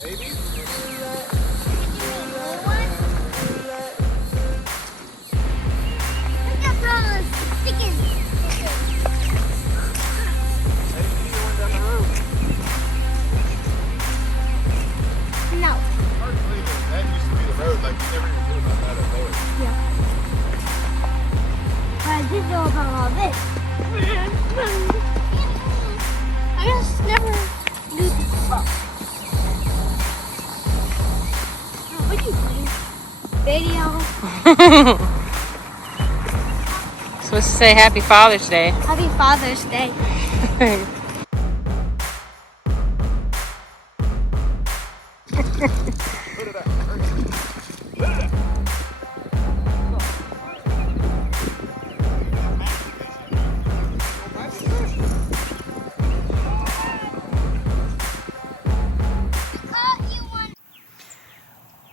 Maybe? No. Hard to believe that used to be the road. Like, you never even knew about that up there. Yeah. But I did know about all this. I just never knew this book. Oh, what are you doing? Video. Supposed to say Happy Father's Day. Happy Father's Day. Put it out. Hurry.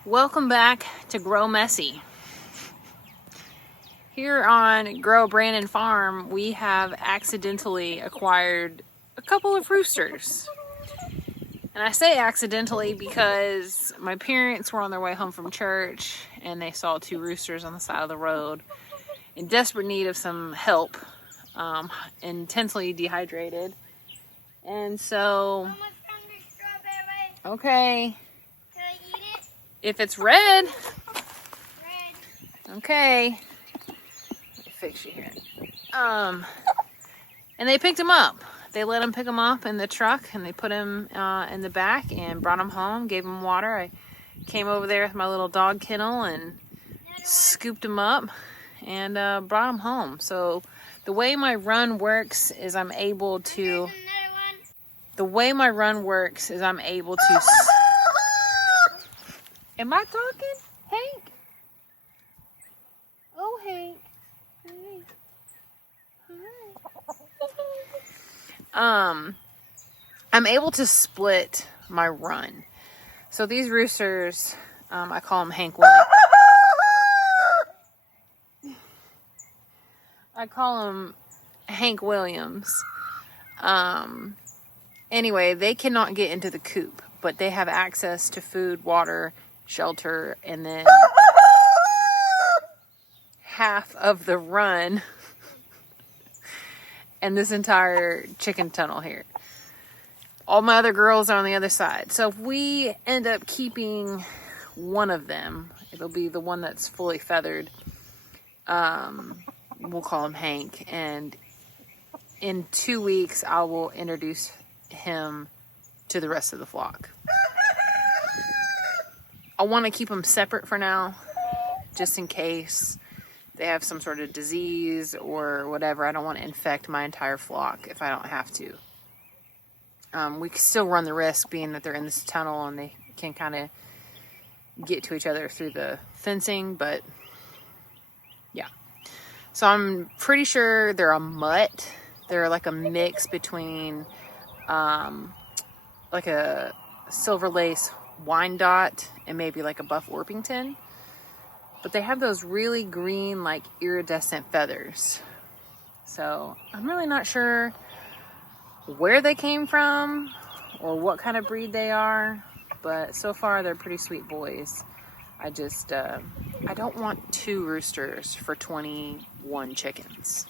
Welcome back to Grow Messy. Here on Grow Brandon Farm, we have accidentally acquired a couple of roosters. And I say accidentally because my parents were on their way home from church and they saw two roosters on the side of the road in desperate need of some help, intensely dehydrated. And so, okay, Can I eat it? if it's red, Red. okay. Let me fix you here. And they picked him up. They let him pick him up in the truck and they put him in the back and brought him home, gave him water. I came over there with my little dog kennel and scooped him up and brought him home. So the way my run works is I'm able to, am I talking? Hank? Oh, Hank. Hey. Hi. I'm able to split my run. So these roosters, I call them Hank Williams. I call them Hank Williams. Anyway, they cannot get into the coop, but they have access to food, water, shelter, and then half of the run and this entire chicken tunnel here. All my other girls are on the other side. So if we end up keeping one of them, it'll be the one that's fully feathered. We'll call him Hank. And in 2 weeks, I will introduce him to the rest of the flock. I want to keep them separate for now, just in case they have some sort of disease or whatever. I don't want to infect my entire flock if I don't have to. We can still run the risk being that they're in this tunnel and they can kind of get to each other through the fencing, but yeah. So I'm pretty sure they're a mutt. They're like a mix between like a Silver Lace Wyandotte and maybe like a Buff Orpington. But they have those really green, like iridescent feathers. So I'm really not sure where they came from or what kind of breed they are, but so far they're pretty sweet boys. I just I don't want 2 roosters for 21 chickens.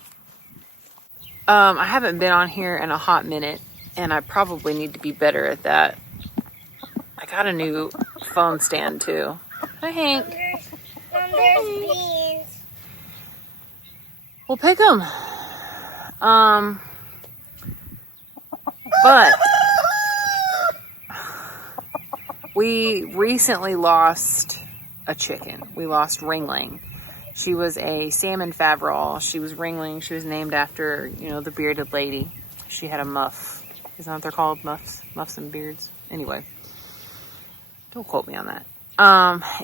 I haven't been on here in a hot minute and I probably need to be better at that. I got a new phone stand too. Hi, Hank. There's beans. We'll pick them. But we recently lost a chicken. We lost Ringling. She was a salmon Faverol. She was Ringling. She was named after, the bearded lady. She had a muff. Isn't that what they're called? Muffs? Muffs and beards? Anyway. Don't quote me on that.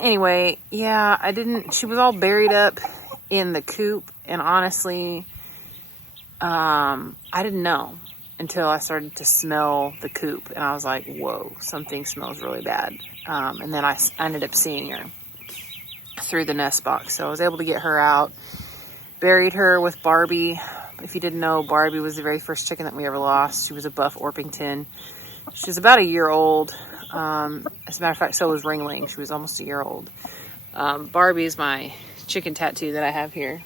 Anyway, yeah, she was all buried up in the coop. And honestly, I didn't know until I started to smell the coop. And I was like, whoa, something smells really bad. And then I ended up seeing her through the nest box. So I was able to get her out, buried her with Barbie. If you didn't know, Barbie was the very first chicken that we ever lost. She was a Buff Orpington. She's about a year old. As a matter of fact, so was Ringling. She was almost a year old. Barbie is my chicken tattoo that I have here.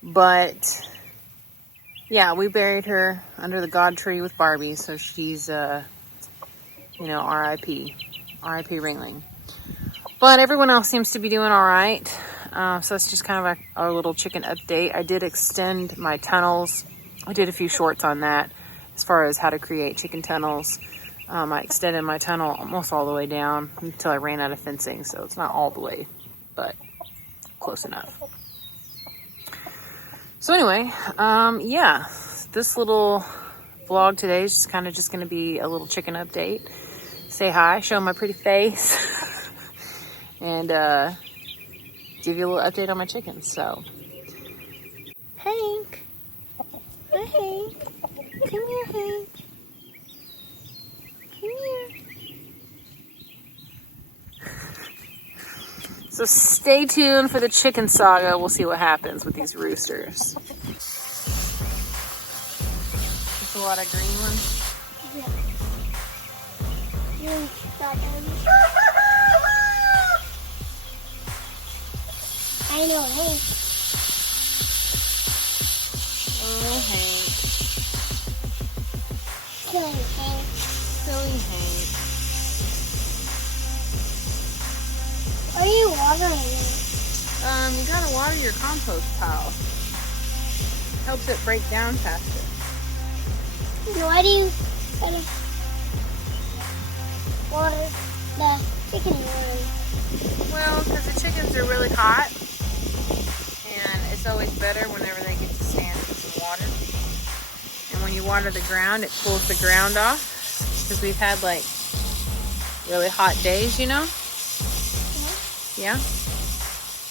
But yeah, we buried her under the God tree with Barbie. So she's, R.I.P. R.I.P. Ringling. But everyone else seems to be doing all right. So it's just kind of our little chicken update. I did extend my tunnels. I did a few shorts on that as far as how to create chicken tunnels. I extended my tunnel almost all the way down until I ran out of fencing. So it's not all the way, but close enough. So anyway, yeah, this little vlog today is just kind of going to be a little chicken update. Say hi, show my pretty face, and give you a little update on my chickens. So, Hank, hi Hank, come here, Hank, come here. So stay tuned for the chicken saga. We'll see what happens with these roosters. Just a lot of green ones. I know, Hank. Oh, Hank. Silly Hank. Silly Hank. Are you watering it? You gotta water your compost pile. Helps it break down faster. Why do you gotta water the chicken run? Well, because the chickens are really hot, and it's always better whenever they get to stand in some water. And when you water the ground, it cools the ground off, because we've had like really hot days, you know? Yeah?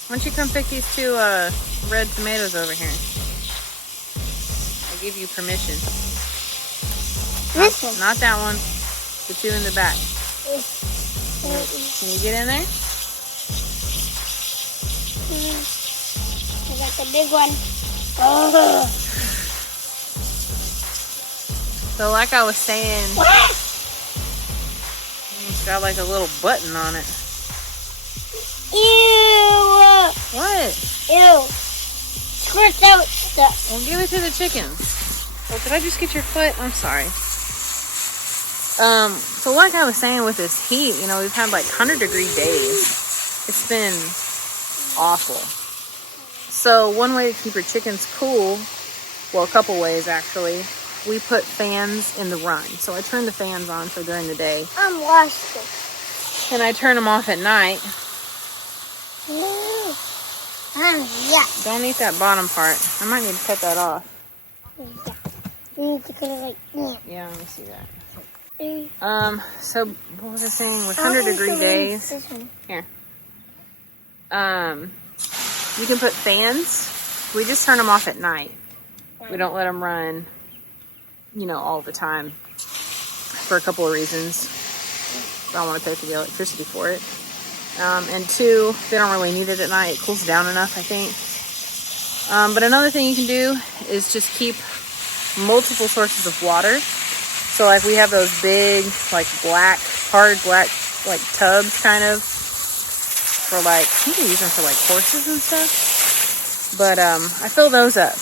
Why don't you come pick these two red tomatoes over here? I give you permission. This one. Not that one. The two in the back. Can you get in there? I got the big one. Oh. So like I was saying, it's got like a little button on it. Ew! What? Ew! Squirt out stuff. Well, give it to the chickens. Oh, did I just get your foot? I'm sorry. So like I was saying with this heat, we've had like 100-degree days. It's been awful. So one way to keep your chickens cool, well, a couple ways actually, we put fans in the run. So I turn the fans on for during the day. I'm washed. And I turn them off at night. No. Yeah. Don't eat that bottom part. I might need to cut that off. Yeah, let me see that. So what was I saying? With 100-degree days, here. You can put fans. We just turn them off at night. We don't let them run, all the time for a couple of reasons. I don't want to pay for the electricity for it. And two, they don't really need it at night. It cools down enough, I think. But another thing you can do is just keep multiple sources of water. So like we have those big, like hard black, like tubs kind of for like, you can use them for like horses and stuff. But I fill those up.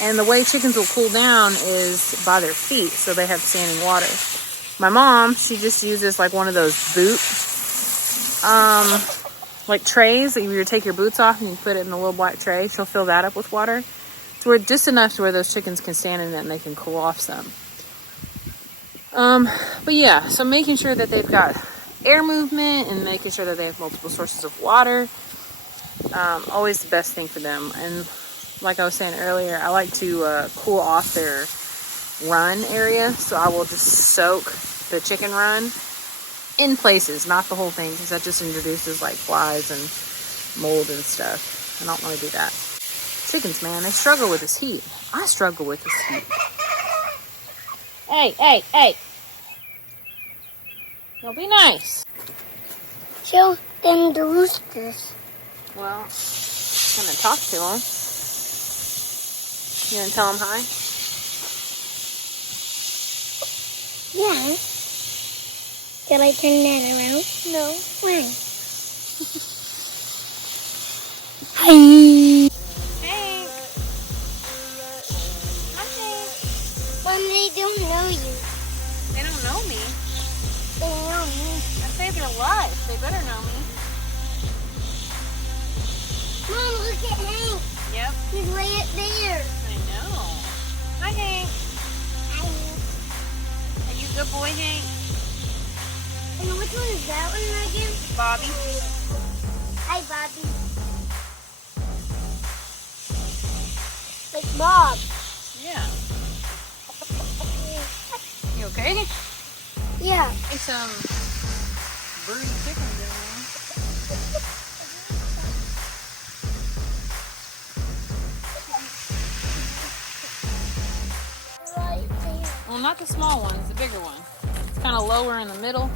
And the way chickens will cool down is by their feet. So they have standing water. My mom, she just uses like one of those boot, like trays that you take your boots off and you put it in a little black tray. She'll fill that up with water. So we're just enough to where those chickens can stand in it and they can cool off some. But yeah, so making sure that they've got air movement and making sure that they have multiple sources of water, always the best thing for them. And like I was saying earlier, I like to cool off their run area. So I will just soak the chicken run in places, not the whole thing, because that just introduces like flies and mold and stuff. I don't want to do that. Chickens, man, they struggle with this heat. I struggle with this heat. Hey. Don't be nice. Show them the roosters. Well, I'm going to talk to them. You going to tell them hi? Yeah. Can I turn that around? No. Why? Hi. Hank. Hi, Hank. When they don't know you, They don't know me. they know me. I saved their life. They better know me. Mom, look at Hank. Yep. He's right up there. I know. Hi, Hank. Hi. Are you a good boy, Hank? And which one is that one again? Bobby. Hi, Bobby. Like Bob. Yeah. You okay? Yeah. There's some broody chickens in there. Right there. Well, not the small ones, the bigger one. It's kind of lower in the middle.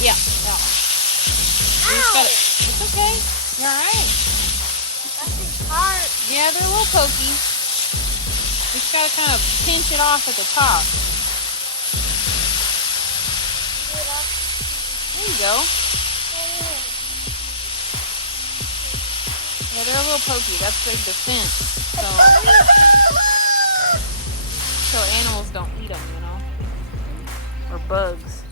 Yeah, that one. You just gotta, it's okay. You're alright. That's his heart. Yeah, they're a little pokey. You just gotta kind of pinch it off at the top. There you go. Yeah, they're a little pokey. That's their defense. So animals don't eat them, you know? Or bugs.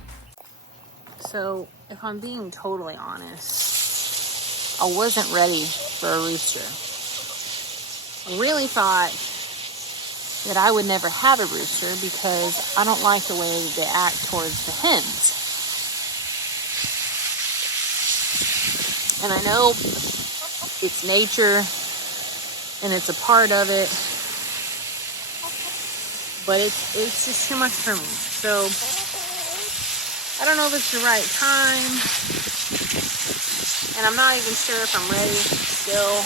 So, if I'm being totally honest, I wasn't ready for a rooster. I really thought that I would never have a rooster because I don't like the way that they act towards the hens. And I know it's nature and it's a part of it, but it's just too much for me. So I don't know if it's the right time, and I'm not even sure if I'm ready still,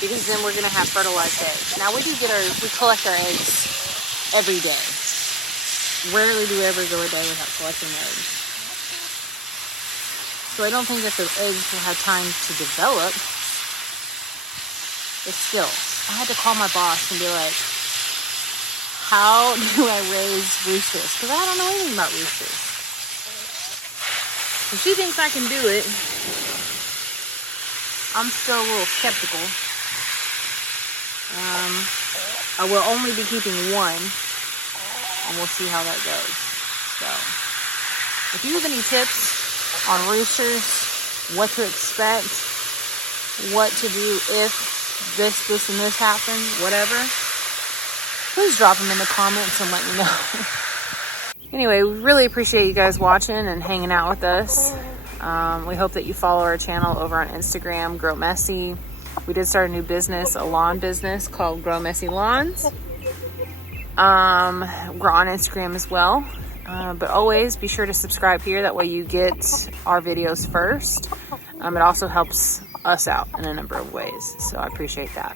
because then we're gonna have fertilized eggs. Now we collect our eggs every day. Rarely do we ever go a day without collecting eggs. So I don't think that the eggs will have time to develop. But still, I had to call my boss and be like, how do I raise roosters? Because I don't know anything about roosters. If she thinks I can do it, I'm still a little skeptical. I will only be keeping one, and we'll see how that goes. So, if you have any tips on roosters, what to expect, what to do if this, and this happen, whatever, please drop them in the comments and let me know. Anyway, we really appreciate you guys watching and hanging out with us. We hope that you follow our channel over on Instagram, Grow Messy. We did start a new business, a lawn business called Grow Messy Lawns. We're on Instagram as well. But always be sure to subscribe here. That way you get our videos first. It also helps us out in a number of ways. So I appreciate that.